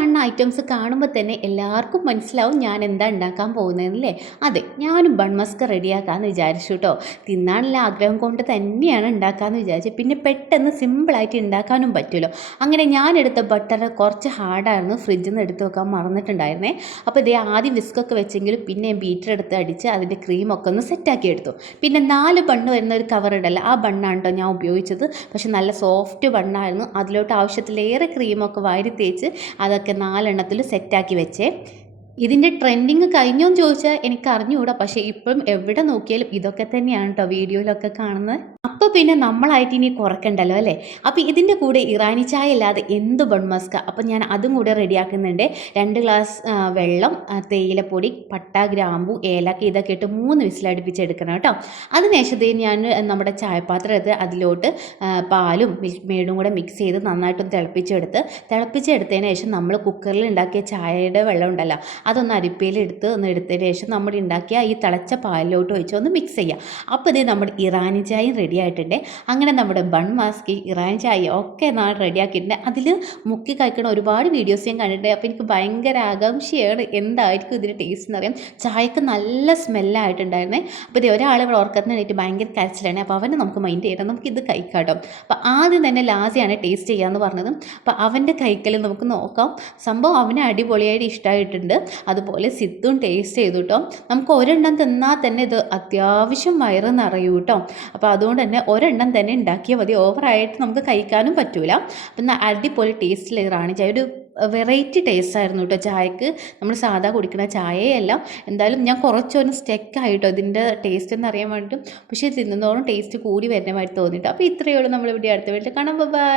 കാണുന്ന ഐറ്റംസ് കാണുമ്പോൾ തന്നെ എല്ലാവർക്കും മനസ്സിലാവും ഞാൻ എന്താ ഉണ്ടാക്കാൻ പോകുന്നതെന്നല്ലേ? അതെ ഞാനും ബൺമസ്ക റെഡിയാക്കാമെന്ന് വിചാരിച്ചു കേട്ടോ തിന്നാനുള്ള ആഗ്രഹം കൊണ്ട് തന്നെയാണ് ഉണ്ടാക്കാമെന്ന് വിചാരിച്ചത്. പിന്നെ പെട്ടെന്ന് സിമ്പിളായിട്ട് ഉണ്ടാക്കാനും പറ്റുമല്ലോ. അങ്ങനെ ഞാനെടുത്ത ബട്ടർ കുറച്ച് ഹാർഡായിരുന്നു ഫ്രിഡ്ജിൽ നിന്ന് എടുത്ത് വെക്കാൻ മറന്നിട്ടുണ്ടായിരുന്നേ. അപ്പോൾ ഇതേ ആദ്യം വിസ്കൊക്കെ വെച്ചെങ്കിലും പിന്നെ ബീറ്റർ എടുത്ത് അടിച്ച് അതിന്റെ ക്രീമൊക്കെ ഒന്ന് സെറ്റാക്കി എടുത്തു. പിന്നെ നാല് ബണ്ണ് വരുന്ന ഒരു കവർ ഉണ്ടല്ലോ ആ ബണ്ണാണ് കേട്ടോ ഞാൻ ഉപയോഗിച്ചത്. പക്ഷെ നല്ല സോഫ്റ്റ് ബണ്ണായിരുന്നു അതിലോട്ട് ആവശ്യത്തിലേറെ ക്രീമൊക്കെ വാരി തേച്ച് അതൊക്കെ നാലെണ്ണത്തിൽ സെറ്റാക്കി വെച്ചേ. ഇതിന്റെ ട്രെൻഡിങ് കഴിഞ്ഞോ എന്ന് ചോദിച്ചാൽ എനിക്ക് അറിഞ്ഞുകൂടാ പക്ഷേ ഇപ്പോഴും എവിടെ നോക്കിയാലും ഇതൊക്കെ തന്നെയാണ് കേട്ടോ വീഡിയോയിലൊക്കെ കാണുന്നത്. അപ്പോൾ പിന്നെ നമ്മളായിട്ട് ഇനി കുറക്കണ്ടല്ലോ അല്ലേ? അപ്പോൾ ഇതിന്റെ കൂടെ ഇറാനി ചായ അല്ലാതെ എന്ത് ബൺമസ്ക അപ്പോൾ ഞാൻ അതും കൂടെ റെഡിയാക്കുന്നുണ്ട് രണ്ട് ഗ്ലാസ് വെള്ളം തേയിലപ്പൊടി പട്ട ഗ്രാമ്പു ഏലക്ക ഇതൊക്കെ ഇട്ട് മൂന്ന് വിസിലടുപ്പിച്ചെടുക്കണം കേട്ടോ അതിനുശേഷം ഞാൻ നമ്മുടെ ചായപാത്രം എടുത്ത് അതിലോട്ട് പാലും മിൽക്ക് മെയ്ഡും കൂടെ മിക്സ് ചെയ്ത് നന്നായിട്ടൊന്ന് തിളപ്പിച്ചെടുത്ത്. തിളപ്പിച്ചെടുത്തതിന് ശേഷം നമ്മൾ കുക്കറിൽ ഉണ്ടാക്കിയ ചായയുടെ വെള്ളം ഉണ്ടല്ലോ അതൊന്ന് അരിപ്പയിലെടുത്ത് ഒന്ന് എടുത്തതിന് ശേഷം നമ്മൾ ഉണ്ടാക്കിയ ഈ തിളച്ച പാലിലോട്ട് വെച്ച് ഒന്ന് മിക്സ് ചെയ്യുക. അപ്പോൾ ഇത് നമ്മുടെ ഇറാനി ചായയും റെഡി ആയിട്ടുണ്ട്. അങ്ങനെ നമ്മുടെ ബൺ മാസ്കി ഇറാനി ചായ ഒക്കെ നാൾ റെഡി ആക്കിയിട്ടുണ്ട്. അതിൽ മുക്കി കഴിക്കണ ഒരുപാട് വീഡിയോസ് ഞാൻ കണ്ടിട്ടുണ്ട്. അപ്പോൾ എനിക്ക് ഭയങ്കര ആകാംക്ഷയാണ്. എന്തായിരിക്കും ഇതിന്റെ ടേസ്റ്റ് എന്ന് അറിയാം ചായക്ക് നല്ല സ്മെല്ലായിട്ടുണ്ടായിരുന്നേ അപ്പോൾ ഇത് ഒരാൾ ഇവിടെ ഓർക്കത്തിനായിട്ട് ഭയങ്കര കരച്ചിലാണ്. അപ്പോൾ അവനെ നമുക്ക് മൈൻഡ് ചെയ്യണം. നമുക്ക് ഇത് കഴിക്കാം കേട്ടോ. അപ്പോൾ ആദ്യം തന്നെ ലാസിയാണ് ടേസ്റ്റ് ചെയ്യാമെന്ന് പറഞ്ഞത്. അപ്പോൾ അവന്റെ കൈക്കൽ നമുക്ക് നോക്കാം. സംഭവം അവന് അടിപൊളിയായിട്ട് ഇഷ്ടമായിട്ടുണ്ട് അതുപോലെ സിദ്ധും ടേസ്റ്റ് ചെയ്തു കേട്ടോ നമുക്ക് ഒരെണ്ണം തിന്നാൽ തന്നെ ഇത് അത്യാവശ്യം വയറ് നിറയൂ കേട്ടോ അപ്പോൾ അതുകൊണ്ട് തന്നെ ഒരെണ്ണം തന്നെ ഉണ്ടാക്കിയാൽ മതി. ഓവറായിട്ട് നമുക്ക് കഴിക്കാനും പറ്റൂല. അപ്പം അടിപൊളി ടേസ്റ്റിൽ റാണി ചായ. ഒരു വെറൈറ്റി ടേസ്റ്റ് ആയിരുന്നു കേട്ടോ ചായക്ക്. നമ്മൾ സാധാ കുടിക്കുന്ന ചായയല്ല എന്തായാലും ഞാൻ കുറച്ചൊന്ന് സ്റ്റെക്കായിട്ടോ ഇതിന്റെ ടേസ്റ്റ് എന്ന് അറിയാൻ വേണ്ടിയിട്ടും പക്ഷേ തിന്നുന്നതോറും ടേസ്റ്റ് കൂടി വരുന്നതായിട്ട് തോന്നിയിട്ട്. അപ്പോൾ ഇത്രയേ ഉള്ളൂ. നമ്മളിവിടെ അടുത്ത വീട്ടിൽ കാണാം. ബൈ